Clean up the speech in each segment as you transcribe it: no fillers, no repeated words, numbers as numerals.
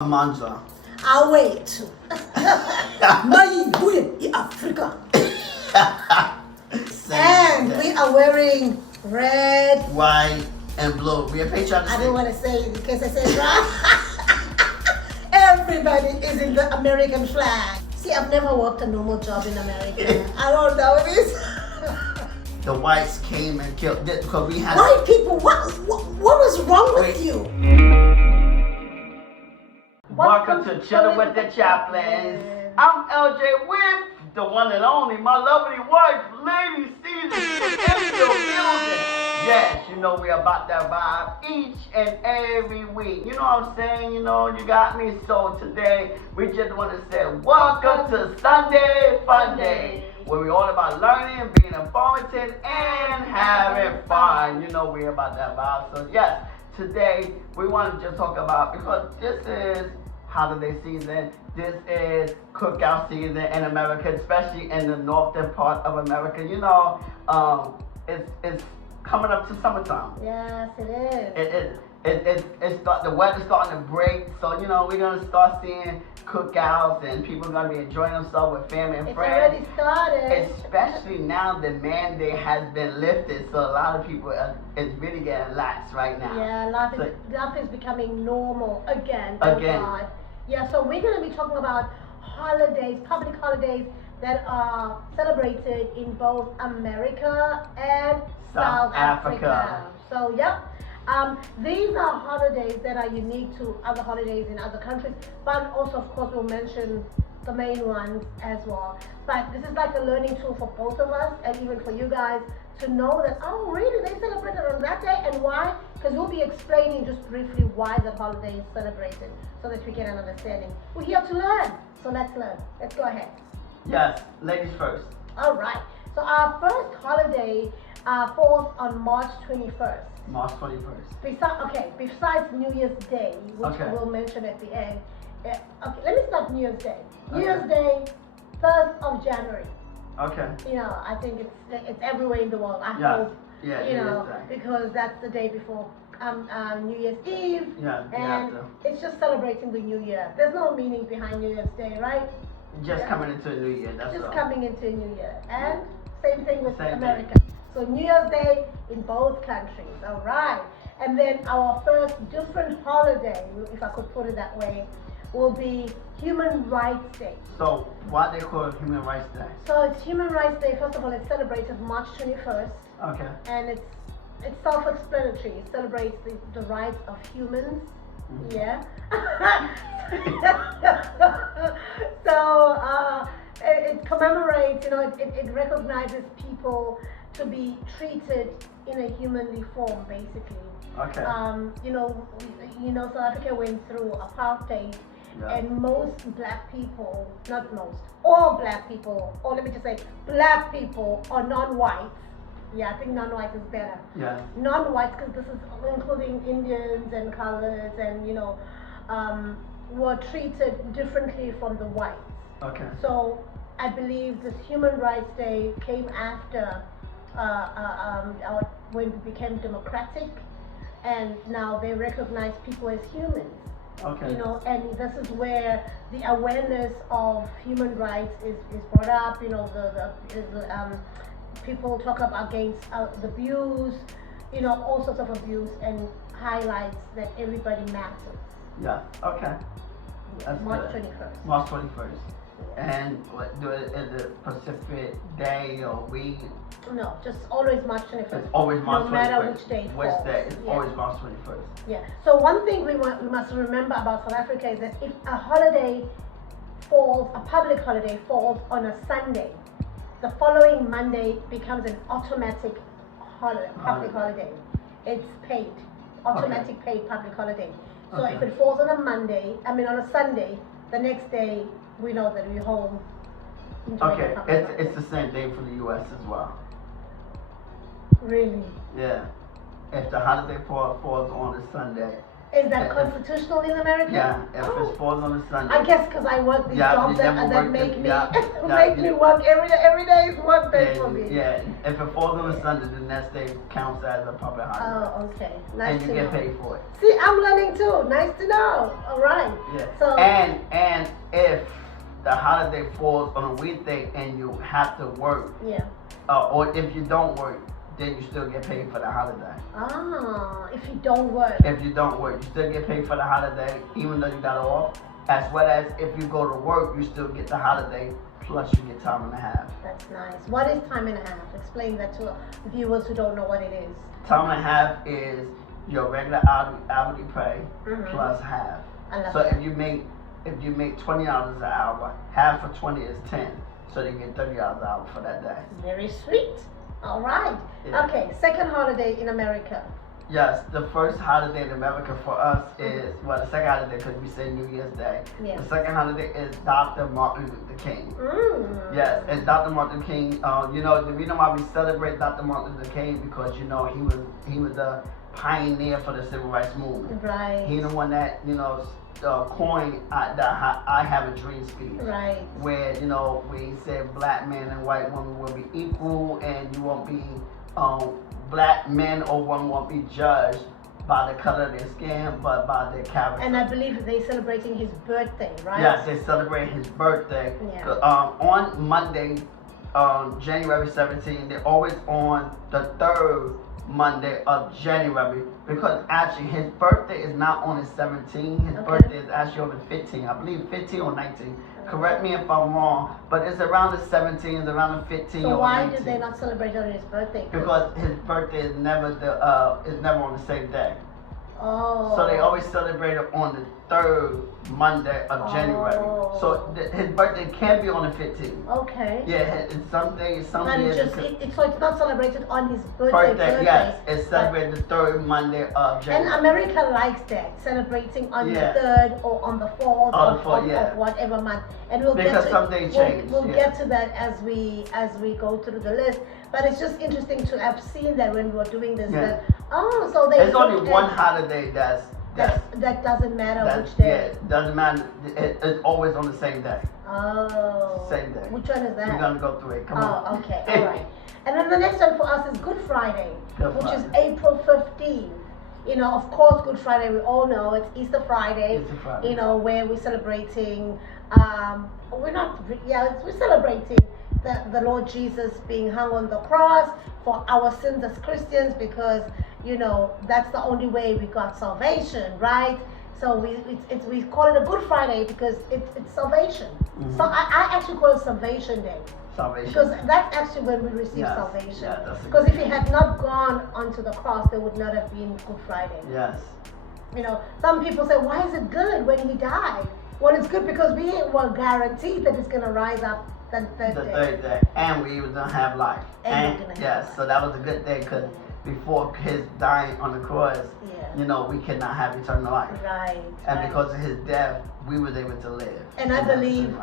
Manza. Awethu mayibuye iAfrica. And we are wearing red, white, and blue. We are patriotic. I don't want to say it in case I say it wrong. Everybody is in the American flag. See, I've never worked a normal job in America. I don't know this. The whites came and killed this because we had White people, what was wrong with you? Welcome to Chilling With The Chaplins. I'm LJ with the one and only, my lovely wife, Lady Caesar, in the building. Yes, you know we about that vibe each and every week. You know what I'm saying? You know, you got me. So today, we just want to say, welcome to Sunday Funday, where we all about learning, being informative, and having fun. You know we about that vibe. So yes, today we want to just talk about, because this is holiday season, this is cookout season in America, especially in the northern part of America. You know, it's coming up to summertime. Yes, it is. The weather's starting to break, so you know we're gonna start seeing cookouts and people are gonna be enjoying themselves with family and friends. It's already started. Especially now the mandate has been lifted, so a lot of people is really getting lax right now. Yeah, life is becoming normal again. Thank God. Yeah, so we're going to be talking about holidays, public holidays that are celebrated in both America and South Africa. So, yep. These are holidays that are unique to other holidays in other countries, but also, of course, we'll mention the main ones as well. But this is like a learning tool for both of us and even for you guys to know that, oh, really, they celebrated on that day, and why? Because we'll be explaining just briefly why that holiday is celebrated so that we get an understanding. We're here to learn, so let's learn. Let's go ahead. Yes, ladies first. All right. So our first holiday falls on March 21st. March 21st. Besides New Year's Day, which we'll mention at the end. Okay, let me start New Year's Day. New Year's Day, 1st of January. Okay. You know, I think it's everywhere in the world. I hope. Yeah, you know, because that's the day before New Year's Eve. Yeah. And it's just celebrating the New Year. There's no meaning behind New Year's Day, right? Just coming into a new year. That's just all. coming into a new year. And same thing with America. Thing. So New Year's Day in both countries. All right. And then our first different holiday, if I could put it that way, will be Human Rights Day. So why they call it Human Rights Day? So it's Human Rights Day. First of all, it's celebrated March 21st. Okay. And it's self-explanatory. It celebrates the rights of humans. Mm-hmm. Yeah. So it commemorates, you know, it recognizes people to be treated in a humanly form, basically. Okay. You know, South Africa went through apartheid. Yeah. And most black people, not most, all black people, or let me just say, black people or non-whites. Yeah, I think non-white is better. Yeah. Non-whites, because this is including Indians and colors, and you know, were treated differently from the whites. Okay. So I believe this Human Rights Day came after when we became democratic, and now they recognize people as humans. Okay. You know, and this is where the awareness of human rights is brought up. You know, the people talk about against the abuse, you know, all sorts of abuse, and highlights that everybody matters. Yeah. Okay. That's March good. 21st. March 21st. And what is it Pacific Day or week? No, just always March 21st. It's always March 21st. No matter which day it falls. It's always March 21st. Yeah. So one thing we must remember about South Africa is that if a holiday falls, a public holiday falls on a Sunday, the following Monday becomes an automatic public holiday. It's paid, automatic paid public holiday. So if it falls on a on a Sunday, the next day we know that we're home. Okay, it's the same day for the U.S. as well. Really? Yeah. If the holiday falls on a Sunday, Is that constitutional in America? Yeah, if it falls on a Sunday. I guess because I work these jobs that make me make me work every day. Every day is work day for me. Yeah, if it falls on a Sunday, the next day counts as a public holiday. Oh, okay. Nice and you get paid for it. See, I'm learning too. Nice to know. All right. Yeah. So and if the holiday falls on a weekday and you have to work, or if you don't work, then you still get paid for the holiday. If you don't work. If you don't work, you still get paid for the holiday, even though you got off. As well as if you go to work, you still get the holiday, plus you get time and a half. That's nice. What is time and a half? Explain that to viewers who don't know what it is. Time and a half is your regular hourly pay plus half. So if you make $20 an hour, half of 20 is 10. So you get $30 an hour for that day. Very sweet. All right. Yeah. Okay. Second holiday in America. Yes, the first holiday in America for us is, well, the second holiday because we say New Year's Day. Yes. The second holiday is Dr. Martin Luther King. Yes, and Dr. Martin Luther King, the reason why we celebrate Dr. Martin Luther King because, he was the pioneer for the Civil Rights Movement. Right. He the one that, coined the I Have a Dream speech. Right. Where, we said black men and white women will be equal and you won't be, black men or women won't be judged by the color of their skin, but by their character. And I believe they're celebrating his birthday, right? Yes, they celebrate his birthday. Yeah. On Monday, January 17th, they're always on the third Monday of January because actually his birthday is not on the 17th. His birthday is actually on the 15th. I believe 15 or 19. Correct me if I'm wrong, but it's around the 17th, around the 15th. So or why 19th. do they not celebrate on his birthday? Because his birthday is never on the same day. Oh. So they always celebrate it on the third Monday of January. So his birthday can be on the 15th. Okay. Yeah, it's something. And so it's not celebrated on his birthday. Yes, it's celebrated the third Monday of January. And America likes that, celebrating on the third or on the fourth of whatever month. And we'll get to that as we go through the list. But it's just interesting to have seen that when we were doing this. Yeah. So there's only one holiday that doesn't matter which day. Yeah, it doesn't matter. It's always on the same day. Oh. Same day. Which one is that? We're gonna go through it. Come on. Oh, okay. All right. And then the next one for us is Good Friday, which is April 15th. Of course, Good Friday, we all know it's Easter Friday. Easter Friday. Where we're celebrating. We're celebrating the Lord Jesus being hung on the cross for our sins as Christians because that's the only way we got salvation, right? So we call it a Good Friday because it's salvation. So I actually call it Salvation Day. Salvation. Because that's actually when we receive salvation. Yeah, because if he had not gone onto the cross, there would not have been Good Friday. Yes. Some people say, why is it good when he died? Well, it's good because we were guaranteed that he's going to rise up the third day. And we were going to have life. And yes, so that was a good day because before his dying on the cross, we could not have eternal life. Right. And because of his death, we was able to live. And I believe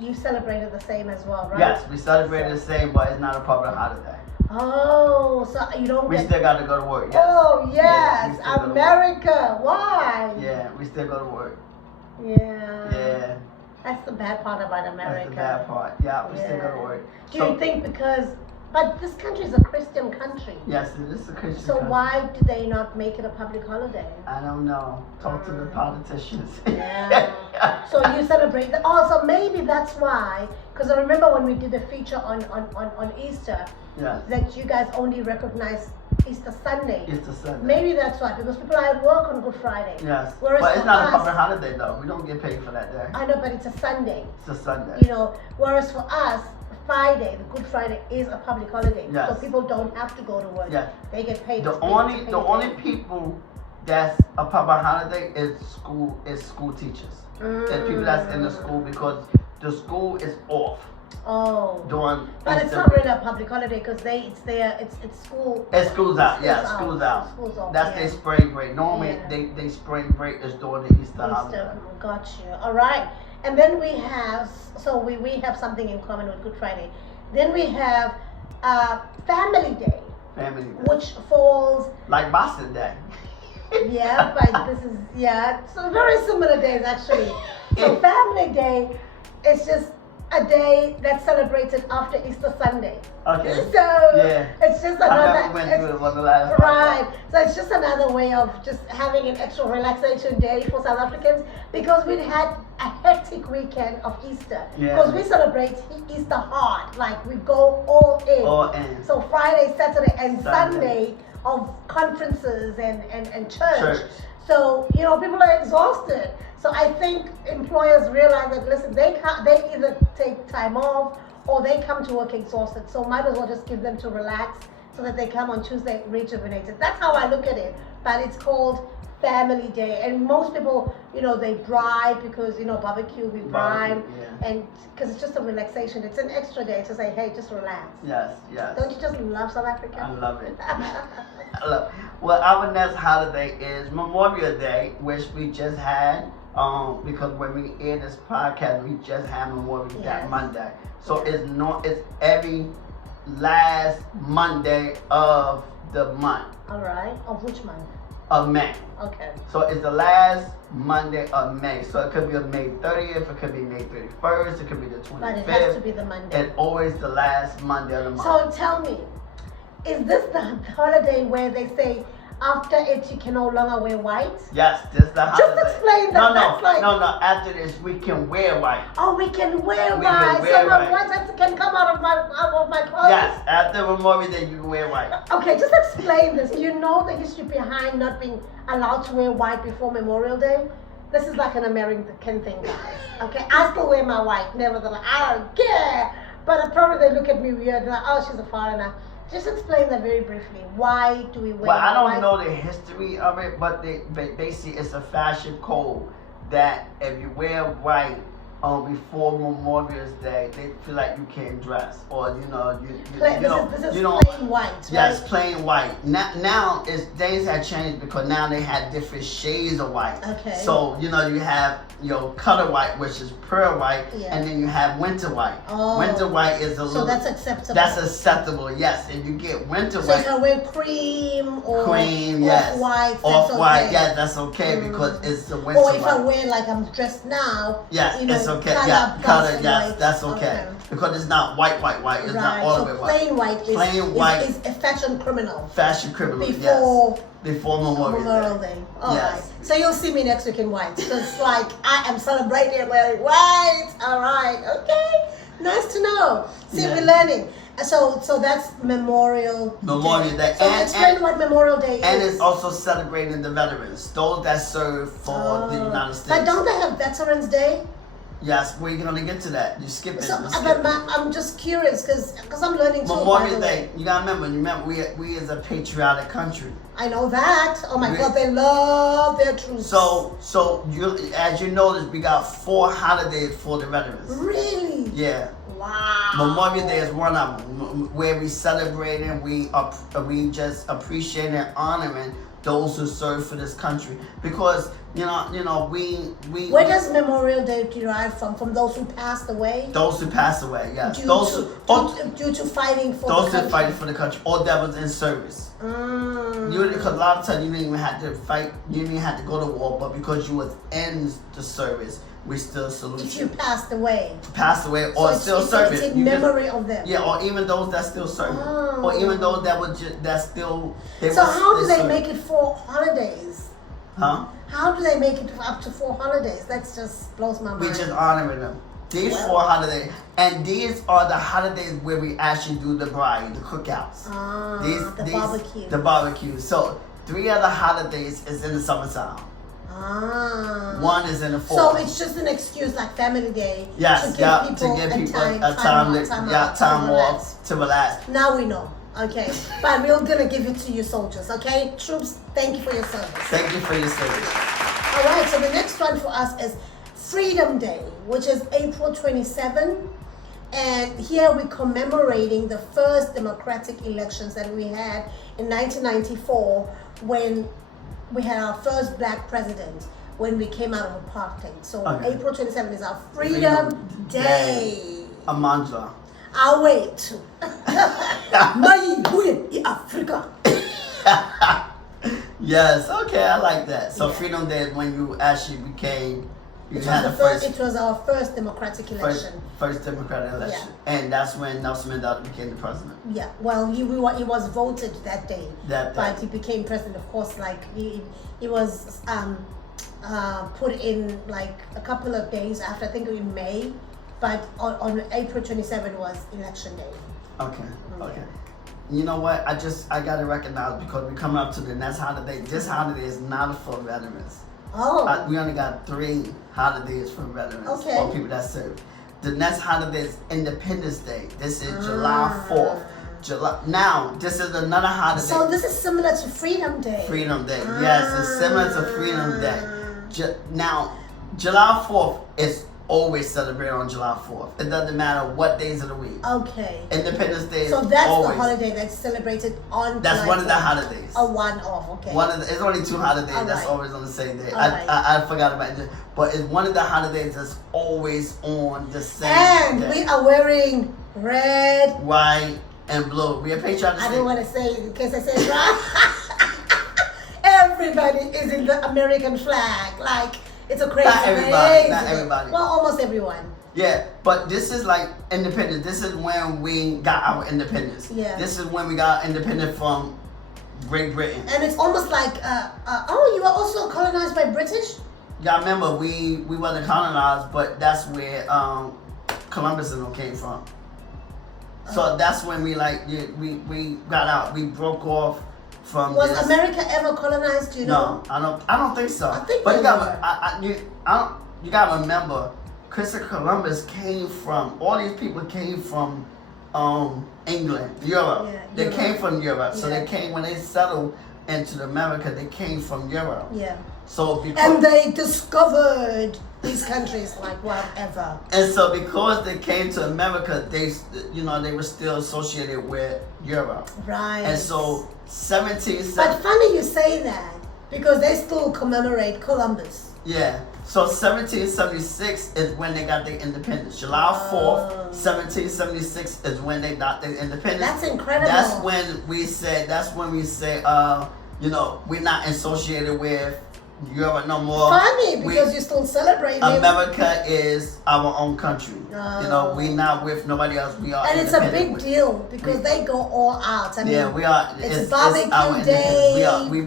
you celebrated the same as well, right? Yes, we celebrated the same, but it's not a public holiday. Oh, so you don't We still got to go to work, yes. Oh, yes, America. Why? Yeah, we still go to work. Yeah. Yeah. That's the bad part about America. That's the bad part. Yeah, we still go to work. Do you think but this country is a Christian country. Yes, it is a Christian country. So why do they not make it a public holiday? I don't know. Talk to the politicians. Yeah. So you celebrate so maybe that's why, because I remember when we did a feature on Easter, that you guys only recognize Easter Sunday. Easter Sunday. Maybe that's why, because people are at work on Good Friday. Yes. Whereas but it's not a public holiday though. We don't get paid for that day. I know, but it's a Sunday. It's a Sunday. Whereas for us, Friday, the Good Friday, is a public holiday. Yes. So people don't have to go to work. Yes. They get paid. The only people that's a public holiday is school teachers. It's people that's in the school because the school is off. Oh. But it's not really a public holiday because it's school. It's school's out. School's out. School's off. That's their spring break. Normally they spring break is during the Easter holiday. Got you. All right. And then we have we have something in common with Good Friday. Then we have Family Day. Family Day. Which falls like Boxing Day. Yeah, but this is, so very similar days actually. So Family Day is just a day that's celebrated after Easter Sunday. Okay. So it's just another. I went through it for the last right. So it's just another way of just having an extra relaxation day for South Africans because we had a hectic weekend of Easter. Because we celebrate Easter hard, like we go all in. All in. So Friday, Saturday, and Sunday of conferences and church. So people are exhausted. So I think employers realize that listen, they either take time off or they come to work exhausted. So might as well just give them to relax so that they come on Tuesday rejuvenated. That's how I look at it. But it's called Family Day, and most people, they drive because barbecue, we drive, and because it's just a relaxation. It's an extra day to say, hey, just relax. Yes. Don't you just love South Africa? I love it. Well, our next holiday is Memorial Day, which we just had. Because when we air this podcast, we just had Memorial Day that Monday. So it's every last Monday of the month. All right. Of which month? Of May. Okay. So it's the last Monday of May. So it could be May 30th, it could be May 31st, it could be the 25th. But it has to be the Monday. And always the last Monday of the month. So tell me, is this the holiday where they say after it you can no longer wear white? Yes, this is the holiday. Just explain that. No. After this, we can wear white. Oh, we can wear white. So my white can come out of my clothes. Yes, after Memorial Day, you can wear white. Okay, just explain this. You know the history behind not being allowed to wear white before Memorial Day? This is like an American thing, guys. Okay, I still wear my white. Nevertheless, I don't care. But probably they look at me weird. Like, oh, she's a foreigner. Just explain that very briefly. Why do we wear? Well, I don't know the history of it, but they see it's a fashion code that if you wear white before Memorial Day, they feel like you can't dress, or this is plain white. Yes, right? plain white. Now days have changed because now they have different shades of white. Okay. So you have color white, which is pearl white, and then you have winter white. Oh. Winter white is a little. So that's acceptable. That's acceptable, yes. And you get winter white. So if I wear cream or off-white, okay. Yeah, that's okay because it's the winter white. Or if white. I wear like I'm dressed now, yes, it's okay. Color, yes, that's okay. Because it's not white. It's not all of it white. Plain white is a fashion criminal. Fashion criminal, before Memorial Day. All right. So you'll see me next week in white. Because like I am celebrating wearing white. All right. Okay. Nice to know. See, we're learning. So that's Memorial Day. So explain what Memorial Day is. And it's also celebrating the veterans, those that serve for the United States. But don't they have Veterans Day? Yes, we're gonna get to that. You skip it. So, I'm just curious because I'm learning too. Memorial Day. You gotta remember. We is a patriotic country. I know that. Oh my God, they love their troops. So as you notice, we got 4 holidays for the veterans. Really? Yeah. Wow. Memorial Day is one of them, where we celebrate and we just appreciate and honoring those who serve for this country, because we. Where does Memorial Day derive from? From those who passed away? Those who passed away, yes. Due to fighting for the country. Those who fighting for the country, or that was in service. Because a lot of times you didn't even have to fight, you didn't even have to go to war, but because you was in the service, we still salute you. If you passed away. Or still serving. It's in memory of them. Yeah, or even those that still serving. Or even those that still. So how do they make it 4 holidays? Huh? How do they make it up to 4 holidays? That just blows my mind. We just honoring them. These 4 holidays, and these are the holidays where we actually do the bride, the cookouts. The barbecue. The barbecue. So 3 other holidays is in the summertime. 1 is in the fall. So it's just an excuse like Family Day. Yes, to give people a time off to relax. Now we know. Okay, but we're gonna give it to you, soldiers. Okay, troops. Thank you for your service. Thank you for your service. All right. So the next one for us is Freedom Day, which is April 27. And here we're commemorating the first democratic elections that we had in 1994 when we had our first black president, when we came out of apartheid. So April 27 is our Freedom Day. Amandla. I'll wait. Yes, okay, I like that. So Yeah. Freedom Day is when you actually became, you It had the was, first, it was our first democratic election. first Democratic election. And that's when Nelson Mandela became the president. Yeah, well, he was voted that day, That day. but he became president. Of course, like he was put in like a couple of days after, I think in May, but on April 27 was election day. Okay, okay. You know what? I gotta recognize, because we're coming up to the next holiday. This holiday is not for veterans. Oh. We only got 3 holidays for veterans, Okay. or people that serve. The next holiday is Independence Day. This is July 4th. Now, this is another holiday. So this is similar to Freedom Day. Freedom Day. Yes, it's similar to Freedom Day. Now, July 4th is always celebrated on July 4th. It doesn't matter what days of the week. Okay. Independence Day So is that's always. the holiday that's celebrated on That's July one of the 4th. holidays. A one-off, okay. It's only 2 holidays All that's right. always on the same day. All right. I forgot about it. But it's one of the holidays that's always on the same And day. we are wearing red. White and blue. We are patriotic. I didn't want to say it in case I said right. Everybody is in the American flag. Like, it's a crazy. Not everybody, not everybody. Well, almost everyone. Yeah, but this is like independence. This is when we got our independence. Yeah. This is when we got independent from Great Britain. And it's almost like, oh, you were also colonized by British? Y'all remember we wasn't colonized, but that's where Columbus and them came from. So that's when we we got out. We broke off from. Was this. America ever colonized? Do you know? No, I don't think so. I think but they you gotta remember, Christopher Columbus came from. All these people came from England, Europe. Yeah, They Europe. came from Europe. So Yeah. they came when they settled into America. They came from Europe. Yeah. So because And they discovered these countries like whatever. And so because they came to America, they were still associated with Europe. Right. And so 1770. But funny you say that because they still commemorate Columbus. Yeah. So 1776 is when they got their independence. July 4th, 1776 is when they got their independence. That's incredible. That's when we say, we're not associated with Europe no more. Funny because you still celebrate it. America is our own country. We're not with nobody else. We are. And it's a independent. big deal because they go all out. I mean, Yeah, we are. It's our barbecue independence. day. We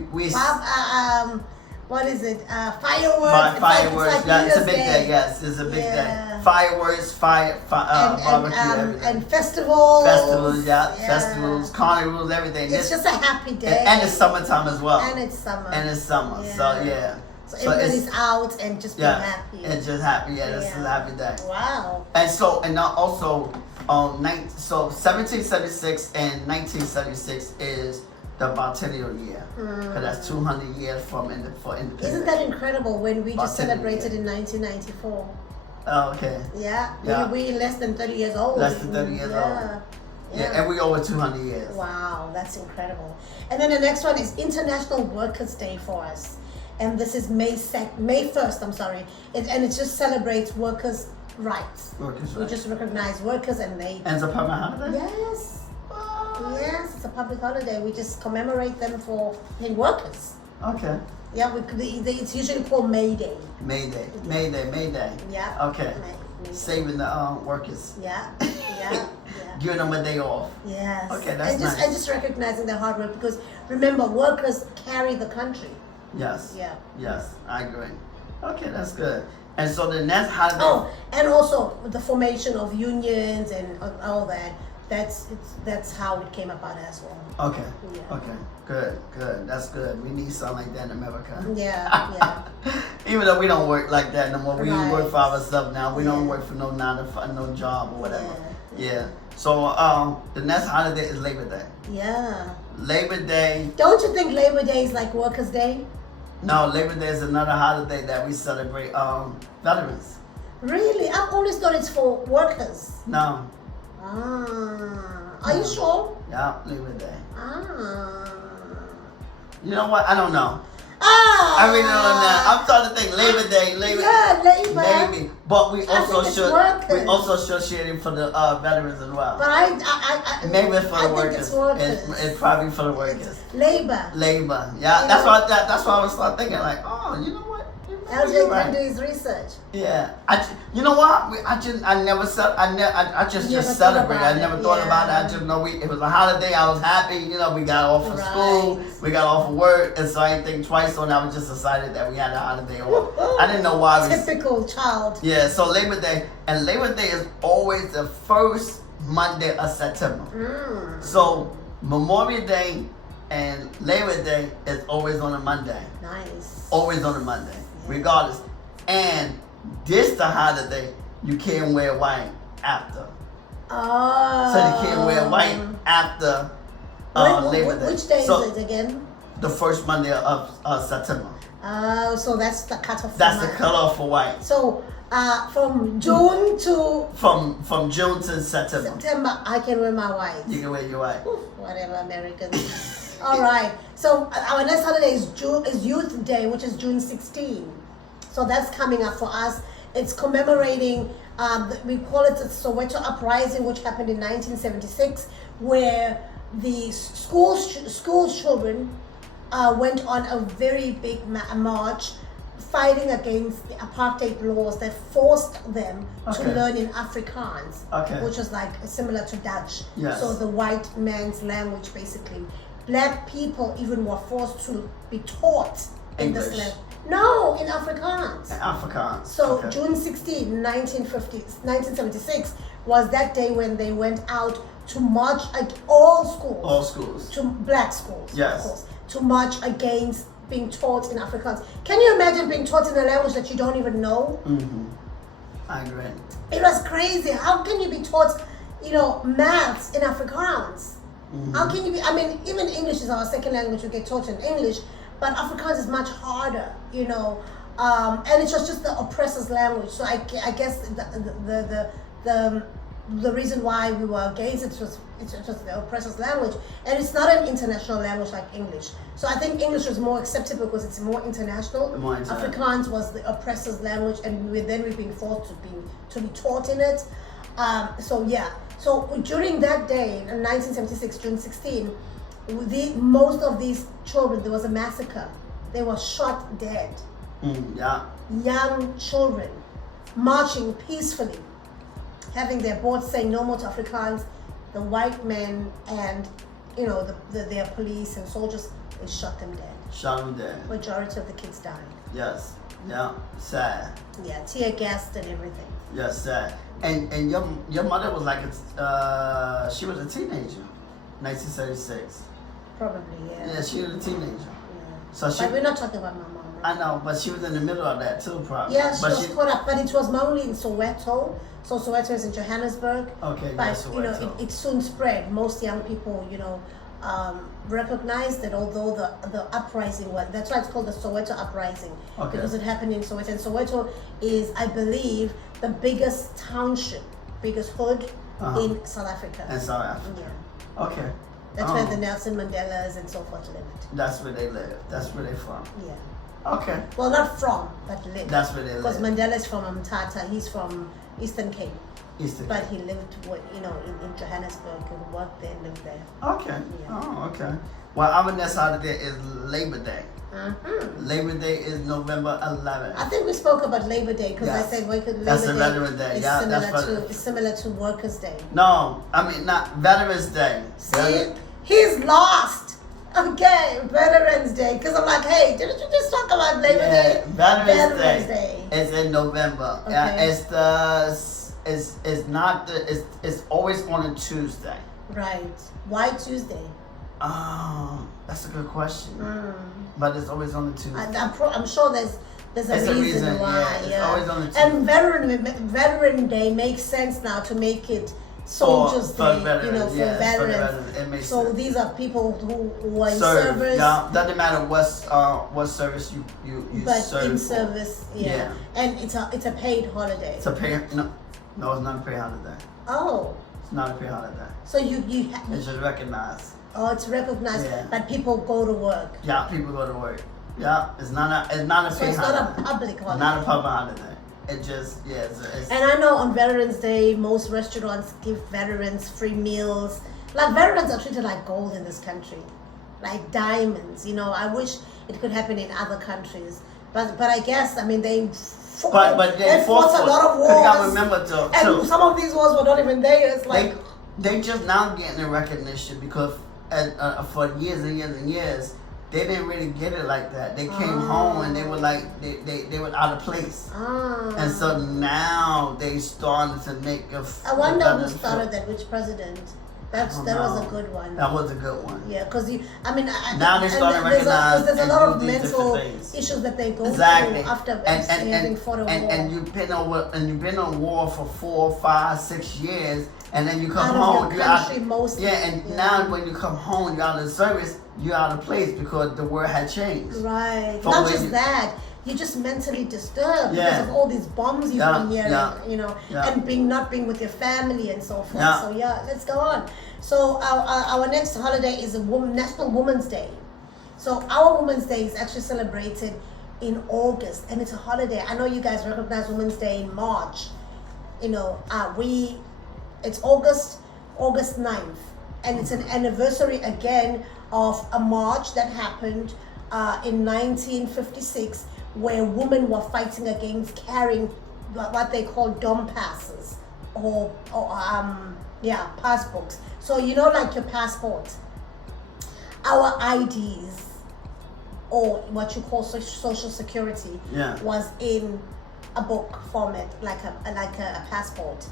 what is it? Fireworks. By It's fireworks. like Yeah, it's a New big Year's day. Yes, it's a big Yeah. day. Fireworks, barbecue, everything. and festivals. Festivals, festivals, carnivals, everything. It's just a happy day. And it's summertime as well. And it's summer. And it's summer. So yeah. So everybody's out and just being happy. It's just happy. Yeah, it's a happy day. Wow. And so, and now also, 1776 and 1976 is the bicentennial year, because that's 200 years for independence. Isn't that incredible when we just Bicentennial celebrated year. in 1994? Oh, okay. Yeah. Yeah. We less than 30 years old. Less than 30 years old. Yeah, and we over 200 years. Wow, that's incredible. And then the next one is International Workers' Day for us. And this is May 1st, I'm sorry. And it just celebrates workers' rights. Workers' We rights. just recognize workers and they... And it's a public holiday? Yes. Yes, it's a public holiday. We just commemorate them for being workers. Okay. Yeah, it's usually called May Day. May Day. May Day. May Day. Yeah. Okay. May. Saving the workers. Yeah. Yeah. Giving them a day off. Yes. Okay, that's nice. And just recognizing their hard work because remember, workers carry the country. Yes. Yeah. Yes, I agree. Okay, that's good. And so the next holiday. Oh, and also the formation of unions and all that. That's how it came about as well. Okay. Yeah. Okay. Good. That's good. We need something like that in America. Yeah. Even though we don't work like that no more, we Right. work for ourselves now. We don't Yeah. work for no 9 to 5, no job or whatever. Yeah. So the next holiday is Labor Day. Yeah. Labor Day. Don't you think Labor Day is like Workers' Day? No, Labor Day is another holiday that we celebrate veterans. Really? I've always thought it's for workers. No. Are you sure? Yeah, Labor Day. Ah. You know what? I don't know. Ah. I really don't know. I'm starting to think Labor Day, Yeah, Labor. But we also think it's should workers. we also should share it for the veterans as well. But I Maybe it's for I the think workers. it's workers. It's probably for the workers. Labor. Labor. Yeah, that's why I was start thinking like, oh, you know what? LJ can do his research. Yeah, you know what? I just celebrated. I never thought about it. I just know it was a holiday. I was happy. You know, we got off of school, we got off of work, and so I didn't think twice on. I was just excited that we had a holiday off. I didn't know why. Typical child. Yeah. So Labor Day is always the first Monday of September. So Memorial Day and Labor Day is always on a Monday. Nice. Always on a Monday. Regardless. And this the holiday you can't wear white after. Oh. So you can't wear white after Labor Day. Which day is it again? The first Monday of September. Oh, so that's the cutoff. That's the cutoff for white. So from June to from June to September. September, I can wear my white. You can wear your white. Whatever, Americans. All right. So our next holiday is Youth Day, which is June 16. So that's coming up for us. It's commemorating, we call it the Soweto Uprising, which happened in 1976, where the school children went on a very big march fighting against the apartheid laws that forced them to learn in Afrikaans, which was like similar to Dutch. Yes. So the white man's language, basically. Black people even were forced to be taught in this language. No, in Afrikaans. Afrikaans. So June 16, 1976 was that day when they went out to march at all schools. All schools. To black schools, yes. Of course. To march against being taught in Afrikaans. Can you imagine being taught in a language that you don't even know? Mm-hmm. I agree. It was crazy. How can you be taught, maths in Afrikaans? Mm-hmm. How can you be, even English is our second language, we get taught in English, but Afrikaans is much harder, and it's just the oppressor's language. So I guess the reason why we were against it was it's just the oppressor's language, and it's not an international language like English. So I think English was more acceptable because it's more international. Afrikaans was the oppressor's language, and we've been forced to be taught in it. So during that day in 1976, June 16, most of these children, there was a massacre. They were shot dead. Young children marching peacefully, having their boards saying no more to Afrikaans. The white men and their police and soldiers, they shot them dead. Shot them dead. Majority of the kids died. Yes. Yeah. Sad. Yeah, tear gassed and everything. Yes, sad. And your mother was like she was a teenager, 1976. Probably, yeah. Yeah, she was a teenager. Yeah. So but we're not talking about my mom. Right? I know, but she was in the middle of that too, probably. Yeah, she was caught up, but it was mainly in Soweto. So Soweto is in Johannesburg. Okay, but Soweto. It soon spread. Most young people, recognized that although the uprising was, that's why it's called the Soweto Uprising, because it happened in Soweto. And Soweto is, I believe, the biggest township, biggest hood in South Africa. In South Africa. Yeah. Okay. That's where the Nelson Mandelas and so forth lived. That's where they live. That's where they're from. Yeah. Okay. Well, not from, but lived. That's where they live. Because Mandela's from Mthatha. He's from Eastern Cape. But he lived, in Johannesburg and worked there and lived there. Okay. Yeah. Oh, okay. Well, our next holiday is Labor Day. Mm-hmm. Labor Day is November 11th. I think we spoke about Labor Day because I said Labor that's Day Veterans Day. It's similar to Workers' Day. No, not Veterans Day. See, he's lost. Okay, Veterans Day. Because I'm like, hey, didn't you just talk about Labor Day? Veterans Day. It's in November. Okay. It's always on a Tuesday. Right. Why Tuesday? Oh, that's a good question. But it's always on a Tuesday. I'm sure there's a reason why. It's always on a Tuesday. And Veteran Day makes sense now to make it Soldiers Day, for veterans. It makes so sense. These are people who are in service. Yeah, doesn't matter what service you but serve in for. Service, yeah. And it's a paid holiday. It's a paid no, it's not a paid holiday. Oh. It's not a paid holiday. So it's just recognized. Oh, it's recognized, but people go to work. Yeah, people go to work. Yeah, it's not a paid holiday. It's not a public holiday. Not a public holiday. it just, yeah. It's, and I know on Veterans Day, most restaurants give veterans free meals. Like, veterans are treated like gold in this country, like diamonds. You know, I wish it could happen in other countries, but I guess, I mean, they fought a lot of wars. You gotta remember too. And some of these wars were not even there. It's like they just now getting the recognition because for years and years and years they didn't really get it like that. They came home and they were like they were out of place, and so now they started to make a. I wonder who started that. Which president? That was a good one. That was a good one. Yeah, because now they start to recognize. There's a lot of mental issues that they go through after having fought a war. And you've been on war for 4, 5, 6 years, and then you come out home. Of your country mostly. Now when you come home, you're out of the service. You're out of place because the world had changed. Right. Not just that. You're just mentally disturbed because of all these bombs you've been hearing, and not being with your family and so forth. So let's go on. So our next holiday is National Women's Day. So our Women's Day is actually celebrated in August, and it's a holiday. I know you guys recognize Women's Day in March. You know, it's August 9th, and it's an anniversary again of a march that happened in 1956. Where women were fighting against carrying what they call dom passes or passbooks. So like your passport, our IDs, or what you call social security, was in a book format, like a passport.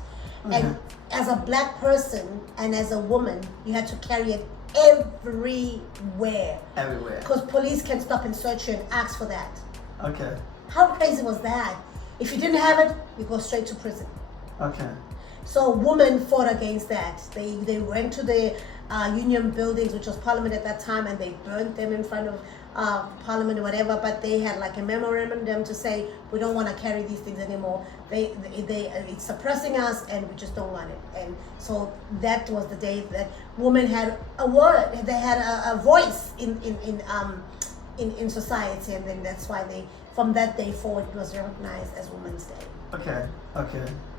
And as a black person and as a woman, you had to carry it everywhere. Because police can stop and search you and ask for that. Okay. How crazy was that? If you didn't have it, you go straight to prison. Okay. So women fought against that. They went to the union buildings, which was Parliament at that time, and they burnt them in front of Parliament or whatever. But they had like a memorandum to say we don't want to carry these things anymore. It's suppressing us, and we just don't want it. And so that was the day that women had a word. They had a voice in society, and then that's why from that day forward it was recognized as Women's Day. Okay,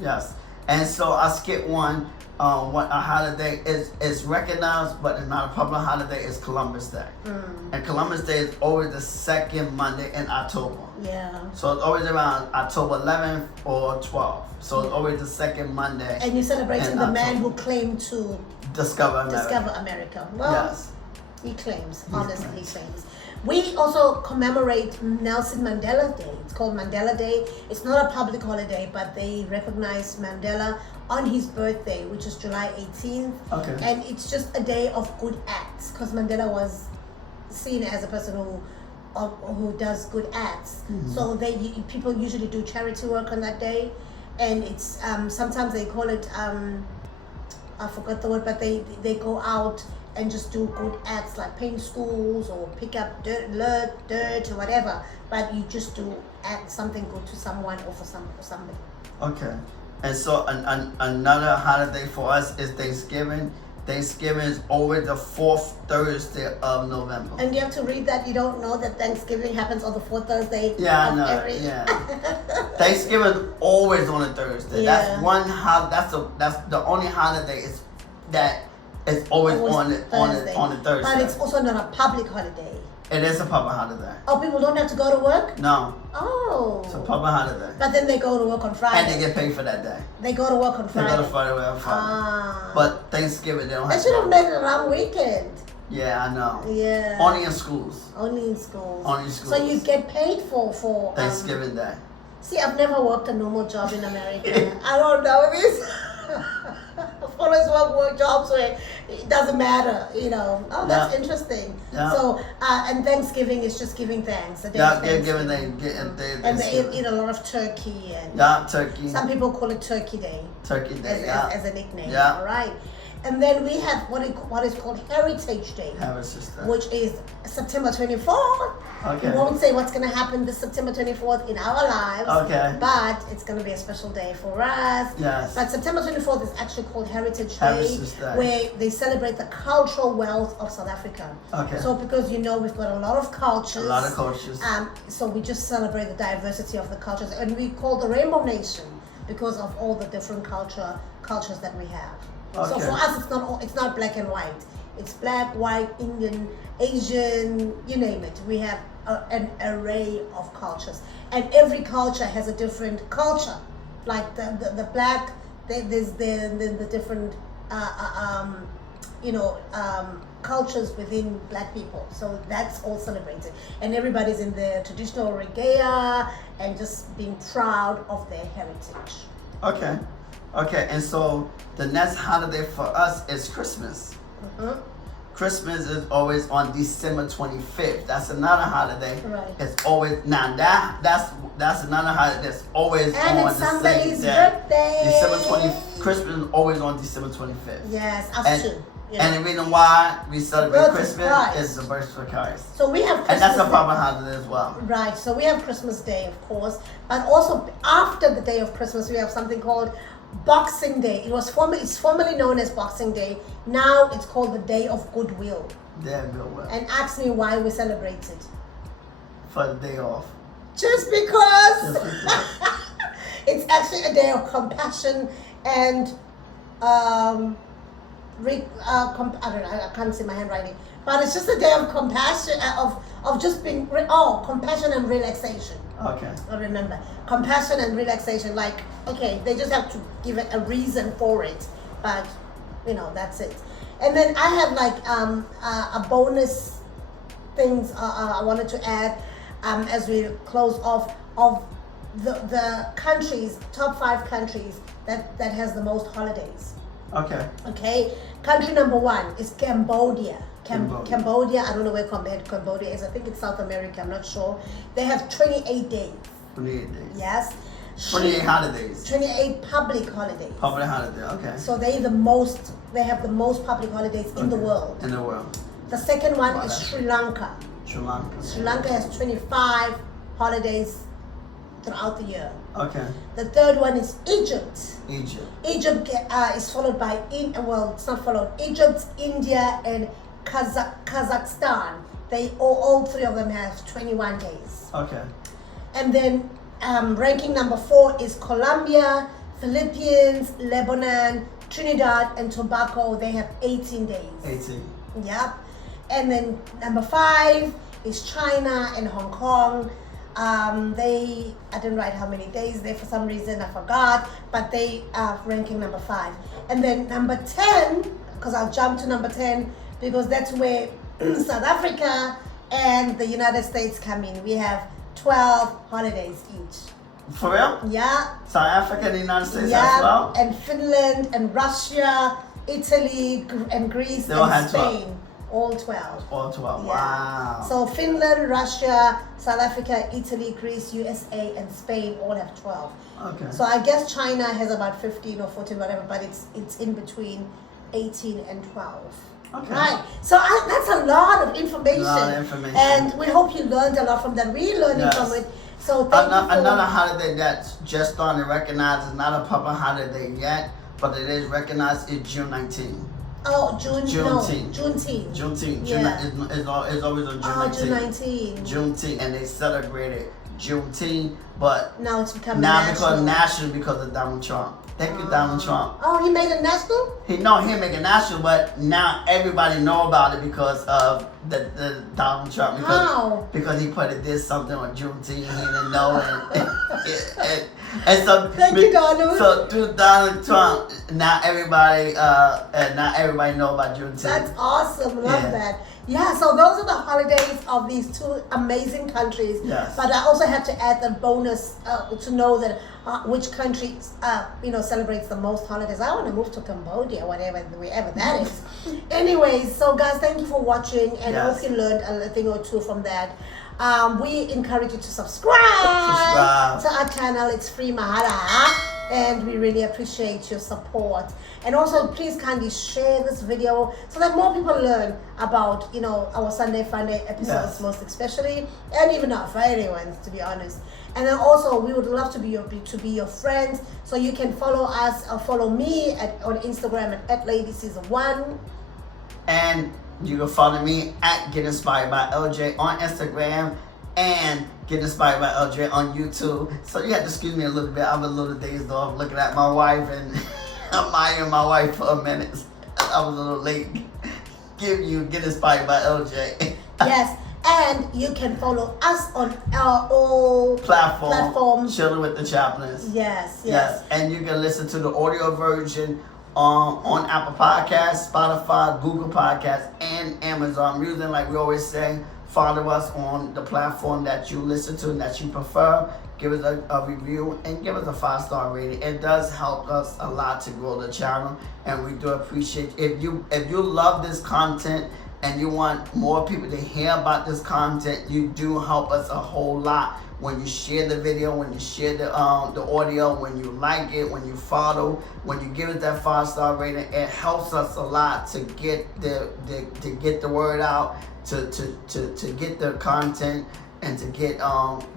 yes. And so I skipped one. What a holiday is recognized, but it's not a public holiday. Is Columbus Day, and Columbus Day is always the second Monday in October. Yeah. So it's always around October 11th or 12th. So it's always the second Monday. And you're celebrating the man who claimed to discover America. Well, yes. He claims. Honestly, he claims. We also commemorate Nelson Mandela Day. It's called Mandela Day. It's not a public holiday, but they recognize Mandela on his birthday, which is July 18th. Okay. And it's just a day of good acts, because Mandela was seen as a person who does good acts. Mm-hmm. So people usually do charity work on that day, and it's sometimes they call it I forgot the word, but they go out and just do good acts like paint schools or pick up dirt or whatever. But you just do something good to someone or for somebody. Okay. And so another holiday for us is Thanksgiving. Thanksgiving is always the 4th Thursday of November. And you have to read that. You don't know that Thanksgiving happens on the 4th Thursday. Yeah, I know. Thanksgiving is always on a Thursday. Yeah. That's the only holiday that is always on the Thursday. But it's also not a public holiday. It is a public holiday. Oh, people don't have to go to work? No. Oh. It's a public holiday. But then they go to work on Friday. And they get paid for that day. They go to work on Friday. They go to Friday on Friday. But Thanksgiving, they don't have to. They should have made it a long weekend. Yeah, I know. Yeah. Only in schools. Only in schools. So you get paid for Thanksgiving Day. See, I've never worked a normal job in America. I don't know this. I've always worked jobs where it doesn't matter, Oh, that's interesting. Yeah. So, and Thanksgiving is just giving thanks. Giving and they eat a lot of turkey. And turkey. Some people call it Turkey Day. Turkey Day, as a nickname. Yeah. All right. And then we have what is called Heritage Day, which is September 24th. Okay. We won't say what's going to happen this September 24th in our lives. Okay. But it's going to be a special day for us. Yes. But September 24th is actually called Heritage Day, where they celebrate the cultural wealth of South Africa. Okay. So because we've got a lot of cultures. A lot of cultures. So we just celebrate the diversity of the cultures, and we call the Rainbow Nation because of all the different cultures that we have. Okay. So for us, it's not black and white. It's black, white, Indian, Asian, you name it. We have an array of cultures, and every culture has a different culture. Like the black, there's the different cultures within black people. So that's all celebrated, and everybody's in their traditional regalia and just being proud of their heritage. Okay, and so the next holiday for us is Christmas. Mm-hmm. Christmas is always on December 25th. That's another holiday. Right. It's always that's another holiday that's always and on it's the somebody's same day. birthday. December 20. Christmas is always on December 25th. Yes, us too. Yeah. And the reason why we celebrate Birth of Christmas Christ. is the birth of Christ. So we have Christmas and that's a Day. proper holiday as well. Right. So we have Christmas Day, of course, but also after the day of Christmas, we have something called Boxing Day. It's formerly known as Boxing Day. Now it's called the Day of Goodwill. Day of Goodwill. And ask me why we celebrate it. For the day off. Just because. It's actually a day of compassion and I don't know, I can't see my handwriting, but it's just a day of compassion, of just being, compassion and relaxation. Okay. I remember. Compassion and relaxation, like, okay, they just have to give it a reason for it, but, that's it. And then I have a bonus things I wanted to add as we close off of the countries, top 5 countries that has the most holidays. Okay. Country number 1 is Cambodia. Cambodia, I don't know where Cambodia is. I think it's South America. I'm not sure. They have 28 days. 28 days. Yes. 28 holidays. 28 public holidays. Public holiday. Okay. So they have the most public holidays in the world. In the world. The second one is Sri Lanka. Sri Lanka. Sri Lanka has 25 holidays throughout the year. Okay. The third one is Egypt. Egypt is followed by it's not followed. Egypt, India, and Kazakhstan. They all 3 of them have 21 days. Okay. And then ranking number 4 is Colombia, Philippines, Lebanon, Trinidad, and Tobago. They have 18 days. 18. Yep. And then number 5 is China and Hong Kong. I didn't write how many days there for some reason, I forgot, but they are ranking number 5. And then number 10, because I'll jump to number 10, because that's where South Africa and the United States come in. We have 12 holidays each. For real? Yeah. South Africa and the United States as well? And Finland and Russia, Italy and Greece and Spain. All 12. All 12. Yeah. Wow. So Finland, Russia, South Africa, Italy, Greece, USA, and Spain all have 12. Okay. So I guess China has about 15 or 14, whatever, but it's in between 18 and 12. Okay. Right. So that's a lot of information. And we hope you learned a lot from that. We're learning from it. So another holiday that's just starting to recognize is not a public holiday yet, but it is recognized is June 19th. Oh, Juneteenth. Yeah. It's always on June 19th. Oh, June 19th. Juneteenth, and they celebrated Juneteenth, but now it's becoming national because of Donald Trump. Thank you, Donald Trump. Oh, he made it national? He didn't make it national, but now everybody know about it because of the Donald Trump. Because he did something on Juneteenth, he didn't know it. And so, thank you, Donald. So through Donald Trump, now everybody know about Juneteenth. That's awesome. Love that. Yeah, so those are the holidays of these 2 amazing countries. Yes. But I also have to add the bonus to know that which country celebrates the most holidays. I want to move to Cambodia, wherever that is. Anyways, so guys, thank you for watching, and I hope you learned a thing or 2 from that. We encourage you to subscribe to our channel. It's free, Mahara. and we really appreciate your support. And also, please kindly share this video so that more people learn about, you know, our Sunday Funday episodes, Yes. most especially, and even our Friday ones, to be honest. And then also, we would love to be your friends, so you can follow us or follow me on Instagram at LadySeason1. And you can follow me at Get Inspired by LJ on Instagram and Get Inspired by LJ on YouTube. So you have to excuse me a little bit. I'm a little dazed off looking at my wife and admiring my wife for a minute. I was a little late. Get Inspired by LJ. Yes. And you can follow us on our all platforms. Chilling with the Chaplins. Yes. And you can listen to the audio version on Apple Podcasts, Spotify, Google Podcasts, and Amazon Music. Like we always say, follow us on the platform that you listen to and that you prefer. Give us a review and give us a 5-star rating. It does help us a lot to grow the channel, and we do appreciate if you love this content and you want more people to hear about this content. You do help us a whole lot when you share the video, when you share the audio, when you like it, when you follow, when you give it that 5-star rating. It helps us a lot to get the word out, to get the content, and to get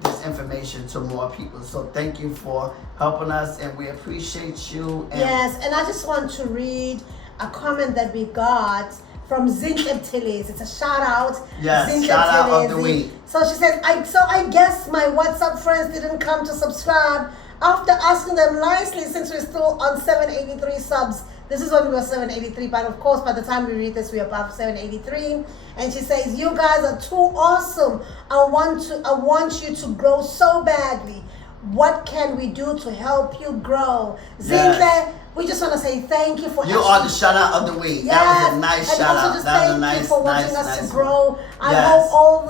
this information to more people. So thank you for helping us, and we appreciate you. And yes, and I just want to read a comment that we got from Zintletilis. It's a shout out. Yes, shout out of the week. So she says, I guess my WhatsApp friends didn't come to subscribe after asking them nicely, since we're still on 783 subs. This is when we were 783, but of course by the time we read this, we're above 783. And she says, you guys are too awesome. I want you to grow so badly. What can we do to help you grow? Yes. Zintle, we just want to say thank you for you are the shout out of the week. Yes. That was a nice and shout also out. just That was a thank nice, you for wanting nice, us to nice grow. one. I Yes. hope all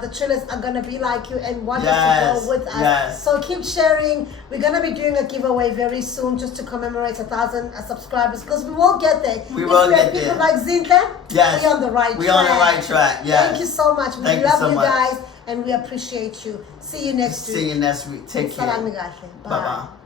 the chillers are gonna be like you and want us to grow with us. Yes. So keep sharing. We're gonna be doing a giveaway very soon, just to commemorate 1,000 subscribers, because we will get there. We will get there. People like Zintle, yes. we're on the right track. We're on the right track. Yes. Thank you so much. We Thank love you so you much. guys, and we appreciate you. See you next week. See you next week. Take care. Bye. Bye-bye.